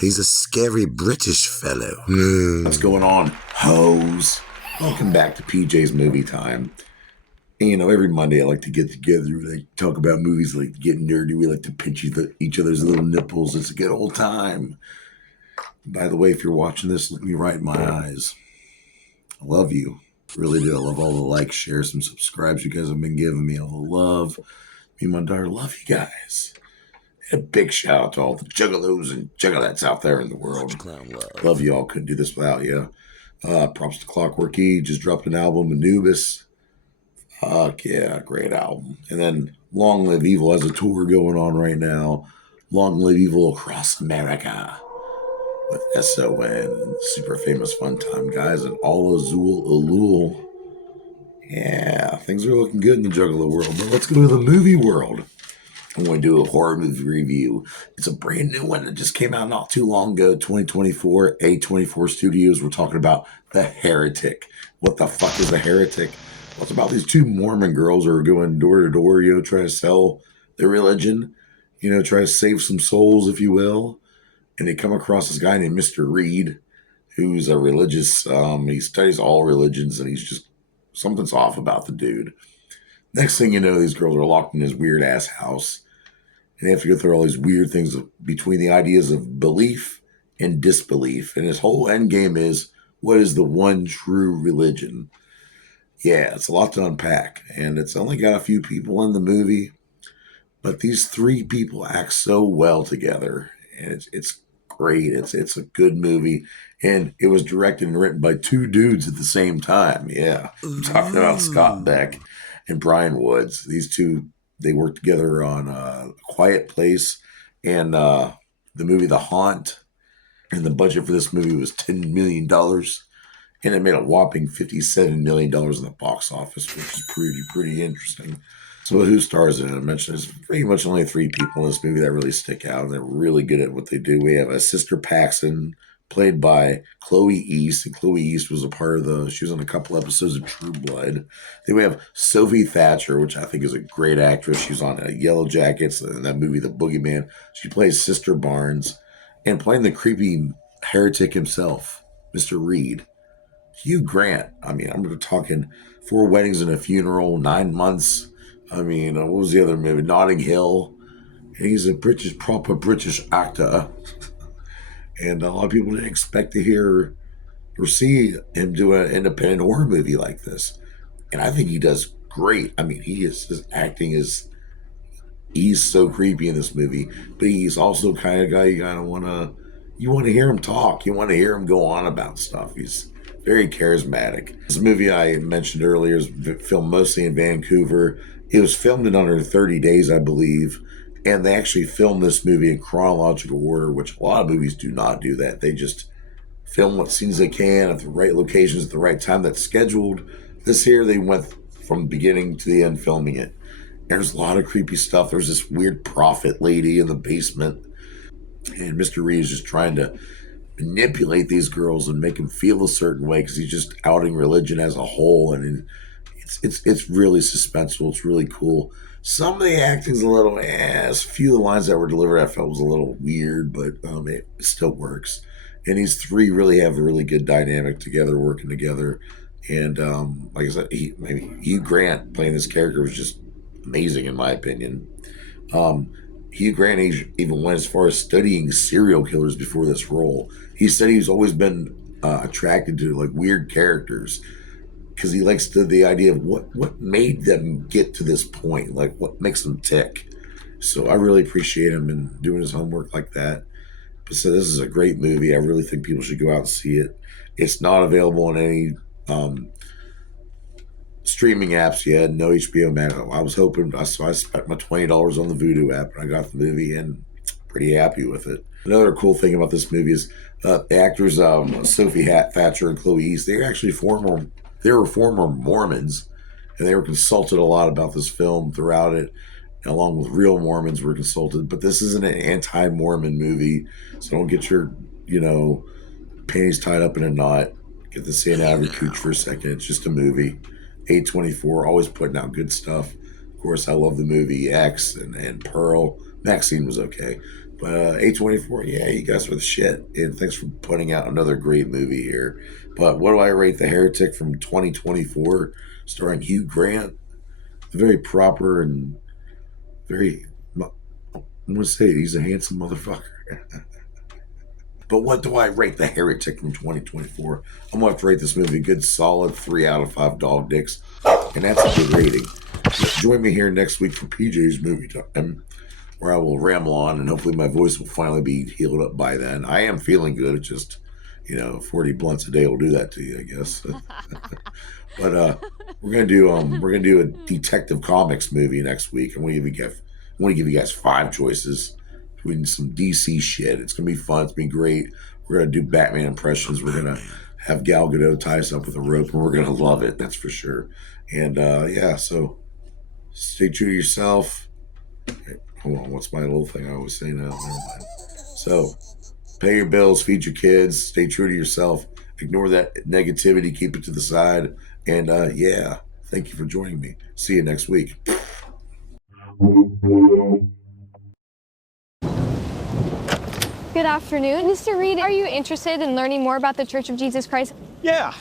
He's a scary British fellow. What's going on, hoes? Welcome back to PJ's Movie Time. And, every Monday I like to get together, like talk about movies, like getting nerdy. We like to pinch each other's little nipples. It's a good old time. By the way, if you're watching this, look me right in my eyes. I love you. Really do. I love all the likes, shares, and subscribes you guys have been giving me. All the love. Me and my daughter love you guys. A big shout out to all the juggalos and juggalettes out there in the world. Clown love. Love you all. Couldn't do this without you. Props to Clockwork E. Just dropped an album, Anubis. Fuck yeah, great album. And then Long Live Evil has a tour going on right now. Long Live Evil across America with SON. Super famous fun time guys and all Azul Alul. Yeah, things are looking good in the Juggalo world. But let's go to the movie world. I'm going to do a horror movie review. It's a brand new one that just came out not too long ago, 2024. A24 Studios. We're talking about The Heretic. What the fuck is The Heretic? Well, it's about these two Mormon girls who are going door to door, trying to sell their religion, try to save some souls, if you will. And they come across this guy named Mr. Reed, who's a religious, he studies all religions, and he's just, something's off about the dude. Next thing you know, these girls are locked in this weird ass house. And they have to go through all these weird things between the ideas of belief and disbelief. And his whole end game is, what is the one true religion? Yeah, it's a lot to unpack. And it's only got a few people in the movie. But these three people act so well together. And it's great. It's a good movie. And it was directed and written by two dudes at the same time. Yeah. I'm talking about Scott Beck and Bryan Woods. These two, they worked together on A Quiet Place and the movie The Haunt. And the budget for this movie was $10 million. And it made a whopping $57 million in the box office, which is pretty interesting. So who stars in it? I mentioned there's pretty much only three people in this movie that really stick out, and they're really good at what they do. We have a Sister Paxton, played by Chloe East, and Chloe East was a part of she was on a couple episodes of True Blood. Then we have Sophie Thatcher, which I think is a great actress. She's on Yellow Jackets in that movie, The Boogeyman. She plays Sister Barnes, and playing the creepy heretic himself, Mr. Reed. Hugh Grant. I mean, I'm talking 4 Weddings and a Funeral, 9 Months. I mean, what was the other movie? Notting Hill. And he's a proper British actor. And a lot of people didn't expect to hear or see him do an independent horror movie like this. And I think he does great. I mean, his acting is, he's so creepy in this movie, but he's also kind of guy you want to hear him talk. You want to hear him go on about stuff. He's very charismatic. This movie I mentioned earlier is filmed mostly in Vancouver. It was filmed in under 30 days, I believe. And they actually filmed this movie in chronological order, which a lot of movies do not do that. They just film what scenes they can at the right locations at the right time that's scheduled. This here, they went from beginning to the end filming it. There's a lot of creepy stuff. There's this weird prophet lady in the basement. And Mr. Reed is just trying to manipulate these girls and make them feel a certain way because he's just outing religion as a whole. And it's really suspenseful. It's really cool. Some of the acting's a little ass. A few of the lines that were delivered I felt was a little weird, but it still works. And these three really have a really good dynamic together, working together. And like I said, Hugh Grant playing this character was just amazing in my opinion. Hugh Grant even went as far as studying serial killers before this role. He said he's always been attracted to like weird characters because he likes the idea of what made them get to this point, like what makes them tick. So I really appreciate him and doing his homework like that. But so this is a great movie. I really think people should go out and see it. It's not available on any streaming apps yet. No HBO Max. I was hoping, so I spent my $20 on the Vudu app and I got the movie and pretty happy with it. Another cool thing about this movie is the actors Sophie Thatcher and Chloe East. They were former Mormons, and they were consulted a lot about this film throughout it, along with real Mormons were consulted. But this isn't an anti-Mormon movie, so don't get your panties tied up in a knot. Get the sand out of your cooch for a second. It's just a movie. A24 always putting out good stuff. Of course, I love the movie X and Pearl. Maxine was okay, But A24, yeah, you guys are the shit. And thanks for putting out another great movie here. But what do I rate The Heretic from 2024, starring Hugh Grant? Very proper and very, I'm going to say he's a handsome motherfucker. But what do I rate The Heretic from 2024? I'm going to have to rate this movie a good solid 3 out of 5 dog dicks. And that's a good rating. Join me here next week for PJ's Movie Time, where I will ramble on and hopefully my voice will finally be healed up by then. I am feeling good. It's just, 40 blunts a day will do that to you, I guess. But we're gonna do a Detective Comics movie next week. I'm gonna give you guys 5 choices. We need some DC shit. It's gonna be fun. It's gonna be great. We're gonna do Batman impressions. We're gonna have Gal Gadot tie us up with a rope, and we're gonna love it. That's for sure. And so stay true to yourself. Hold on, what's my little thing I always say now? Never mind. So, pay your bills, feed your kids, stay true to yourself, ignore that negativity, keep it to the side, and thank you for joining me. See you next week. Good afternoon. Mr. Reed, are you interested in learning more about the Church of Jesus Christ? Yeah.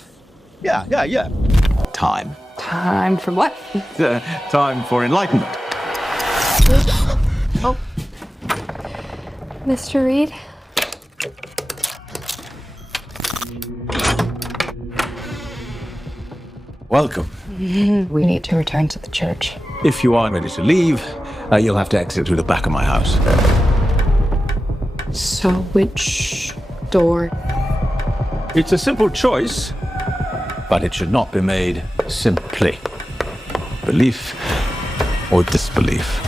Time. Time for what? Time for enlightenment. Oh. Mr. Reed? Welcome. We need to return to the church. If you aren't ready to leave, you'll have to exit through the back of my house. So which door? It's a simple choice, but it should not be made simply. Belief or disbelief.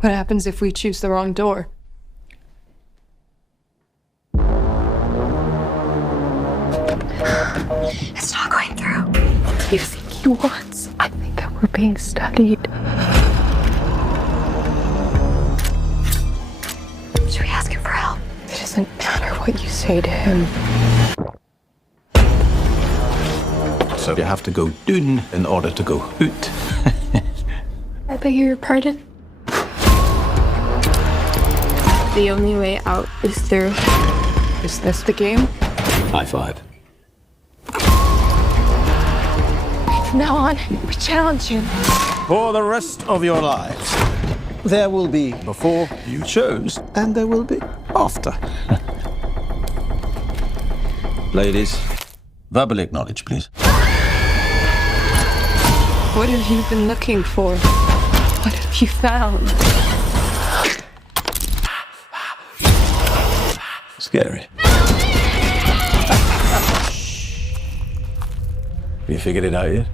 What happens if we choose the wrong door? It's not going through. You think he wants? I think that we're being studied. Should we ask him for help? It doesn't matter what you say to him. So you have to go dun in order to go hoot. I beg your pardon? The only way out is through. Is this the game? High five. From now on, we challenge him. For the rest of your lives, there will be before you chose, and there will be after. Ladies, verbally acknowledge, please. What have you been looking for? What have you found? Scary. Have you figured it out yet?